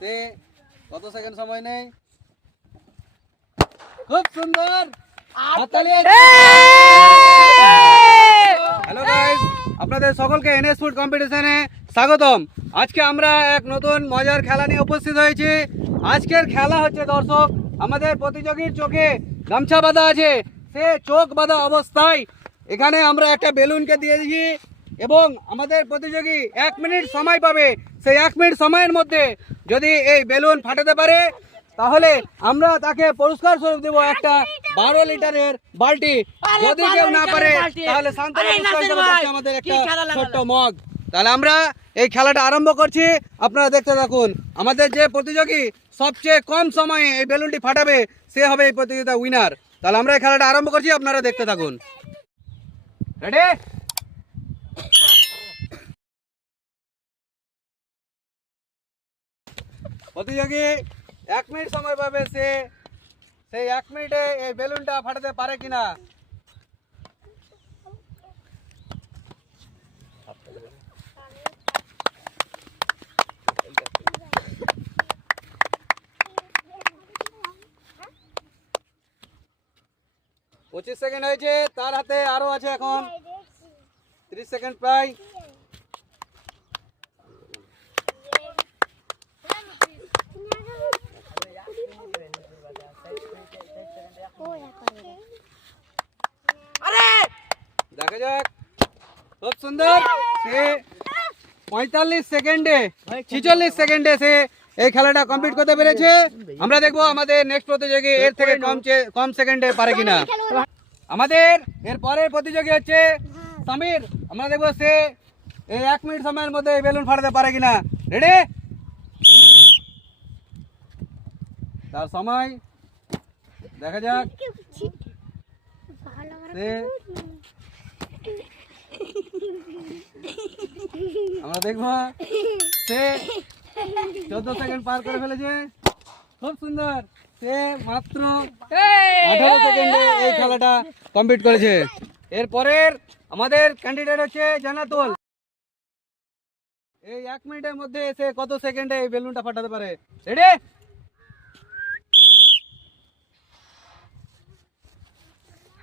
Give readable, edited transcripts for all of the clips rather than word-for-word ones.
সে কত সেকেন্ড সময় নেই, খুব সুন্দর। হ্যালো গাইস, আপনাদের সকলকে এনএস ফুড কম্পিটিশনে স্বাগতম। আজকে আমরা এক নতুন মজার খেলা নিয়ে উপস্থিত হয়েছি। আজকের খেলা হচ্ছে দর্শক, আমাদের প্রতিযোগীর চোখে গামছা বাঁধা আছে। সে চোখ বাঁধা অবস্থায় এখানে আমরা একটা বেলুনকে দিয়ে দিয়েছি এবং আমাদের প্রতিযোগী 1 মিনিট সময় পাবে। সেই 1 মিনিট সময়ের মধ্যে যদি এই বেলুন ফাটাতে পারে তাহলে আমরা তাকে পুরস্কার স্বরূপ দেবো একটা 12 লিটারের বালতি। যদি কেউ না পারে তাহলে সান্ত্বনা পুরস্কার হিসেবে থাকছে আমাদের একটা ছোট্ট মগ। তাহলে আমরা এই খেলাটা আরম্ভ করছি, আপনারা দেখতে থাকুন। আমাদের যে প্রতিযোগী সবচেয়ে কম সময়ে এই বেলুনটি ফাটাবে সে হবে এই প্রতিযোগিতা উইনার। তাহলে আমরা এই খেলাটা আরম্ভ করছি, আপনারা দেখতে থাকুন। রেডি? প্রতিযোগী 1 মিনিট সময় পাবে, সে সেই 1 মিনিটে এই বেলুনটা ফাটাতে পারে কিনা। পঁচিশ সেকেন্ড হয়েছে, তার হাতে আরো আছে এখন 30 সেকেন্ড প্রায়। দেখা যাক, খুব সুন্দর। সে 45 সেকেন্ডে 46 সেকেন্ডে সে এই খেলাটা কমপ্লিট করতে পেরেছে। আমরা দেখবো আমাদের নেক্সট প্রতিযোগী এর থেকে কম সেকেন্ডে পারে কিনা। আমাদের এর পরের প্রতিযোগী হচ্ছে সমীর। আমরা দেখবো সে এই 1 মিনিট সময়ের মধ্যে বেলুন ফাটাতে পারে কিনা। রেডি? তার সময় দেখা যাক। আমরা দেখবো সে 14 সেকেন্ড পার করে ফেলেছে। খুব সুন্দর, সে মাত্র 18 সেকেন্ডে এই খেলাটা কমপ্লিট করেছে। এরপরের আমাদের ক্যান্ডিডেট হচ্ছে জান্নাতুল। এই 1 মিনিটের মধ্যে সে কত সেকেন্ডে এই বেলুনটা ফাটাতে পারে। রেডি?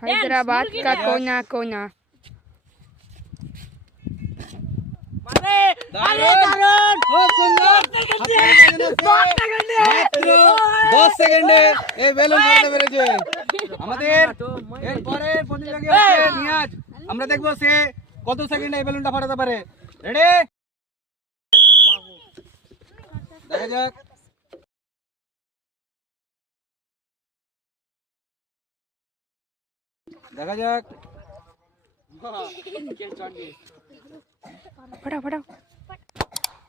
हैदराबाद का कोना कोना। খুব সুন্দর, 10 সেকেন্ডে এই বেলুন ফাটাতে পেরেছে। আমাদের এরপরে প্রতিযোগী হচ্ছে নিয়াজ। আমরা দেখবো সে কত সেকেন্ডে এই বেলুনটা ফাটাতে পারে। রেডি? দেখা যাক। দেখা যাক,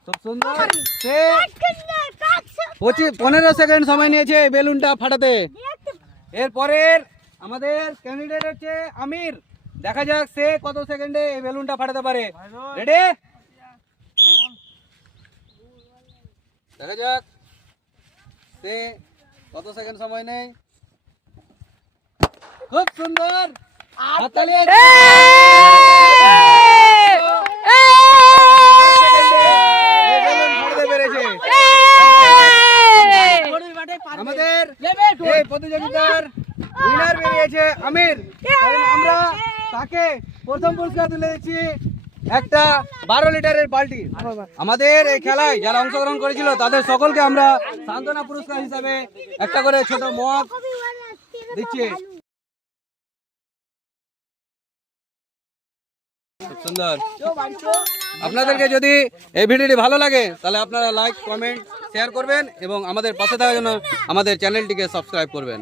খুব সুন্দর। সে 15 সেকেন্ড সময় নিয়েছে এই বেলুনটা ফাটাতে। এরপরের আমাদের ক্যান্ডিডেট হচ্ছে আমির। দেখা যাক সে কত সেকেন্ডে এই বেলুনটা ফাটাতে পারে। রেডি? দেখা যাক সে কত সেকেন্ড সময় নেই। খুব সুন্দর, হাততালি। আমাদের এই প্রতিযোগিতার উইনার বেরিয়েছে আমির। আমরা তাকে প্রথম পুরস্কার তুলে দিচ্ছি একটা 12 লিটারের বালতি। আমাদের এই খেলায় যারা অংশগ্রহণ করেছিল তাদের সকলকে আমরা সান্ত্বনা পুরস্কার হিসাবে একটা করে ছোট মগ দিচ্ছি। খুব সুন্দর। আপনাদেরকে যদি এই ভিডিওটি ভালো লাগে তাহলে আপনারা লাইক, কমেন্ট, শেয়ার করবেন এবং আমাদের পাশে থাকার জন্য আমাদের চ্যানেলটিকে সাবস্ক্রাইব করবেন।